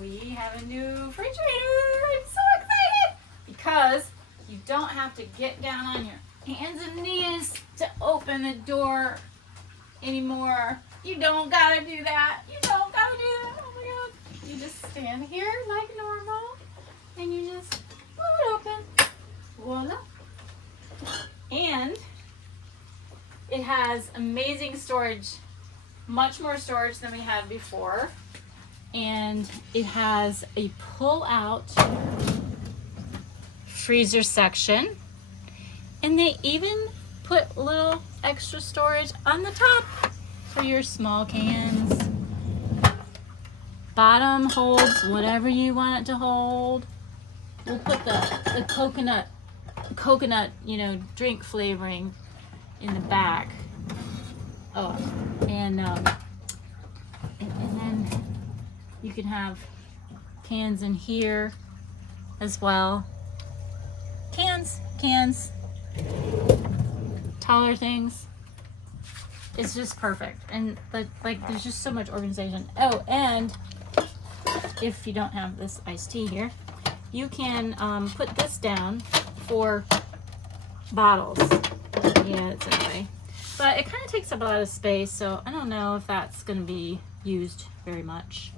we have a new refrigerator. I'm so excited because you don't have to get down on your hands and knees to open the door anymore. You don't gotta do that. You don't gotta do that. Oh my god. You just stand here like normal and you just pull it open. Voila. And it has amazing storage, much more storage than we had before. And it has a pull-out freezer section. And they even put little extra storage on the top for your small cans. Bottom holds whatever you want it to hold. We'll put the coconut, you know, drink flavoring in the back. Oh, and then you can have cans in here as well. Cans, taller things. It's just perfect, and like there's just so much organization. Oh, and if you don't have this iced tea here, you can put this down for bottles. Yeah, it's anyway. But it kind of takes up a lot of space, so I don't know if that's going to be used very much.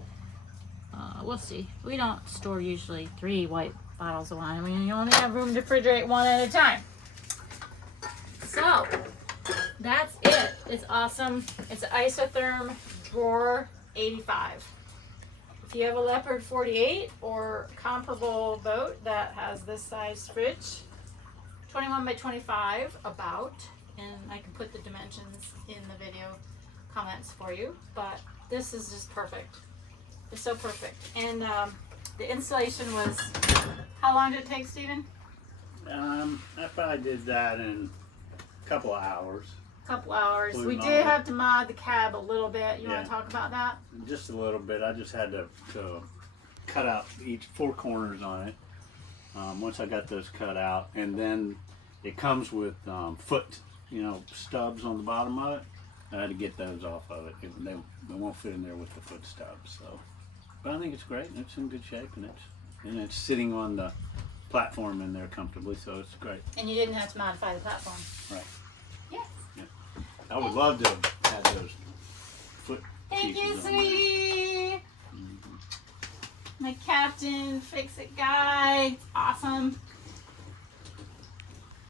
We'll see. We don't store usually 3 white bottles of wine. We only have room to refrigerate 1 at a time. So, that's it. It's awesome. It's an Isotherm DR85. If you have a Leopard48 or comparable boat that has this size fridge, 21 by 25 about, and I can put the dimensions in the video comments for you, but this is just perfect. It's so perfect. And the installation was, how long did it take, Stephen? I probably did that in a couple of hours. Couple hours. We did have to mod the cab a little bit. You want to talk about that? Just a little bit. I just had to cut out each 4 corners on it. Once I got those cut out, and then it comes with foot, you know, stubs on the bottom of it. I had to get those off of it. They won't fit in there with the foot stubs. So, but I think it's great. And it's in good shape, and it's sitting on the platform in there comfortably. So it's great. And you didn't have to modify the platform. Right. Yes. Yeah. I would love to have those foot Thank you, pieces on sweetie. My captain, fix-it guy. It's awesome.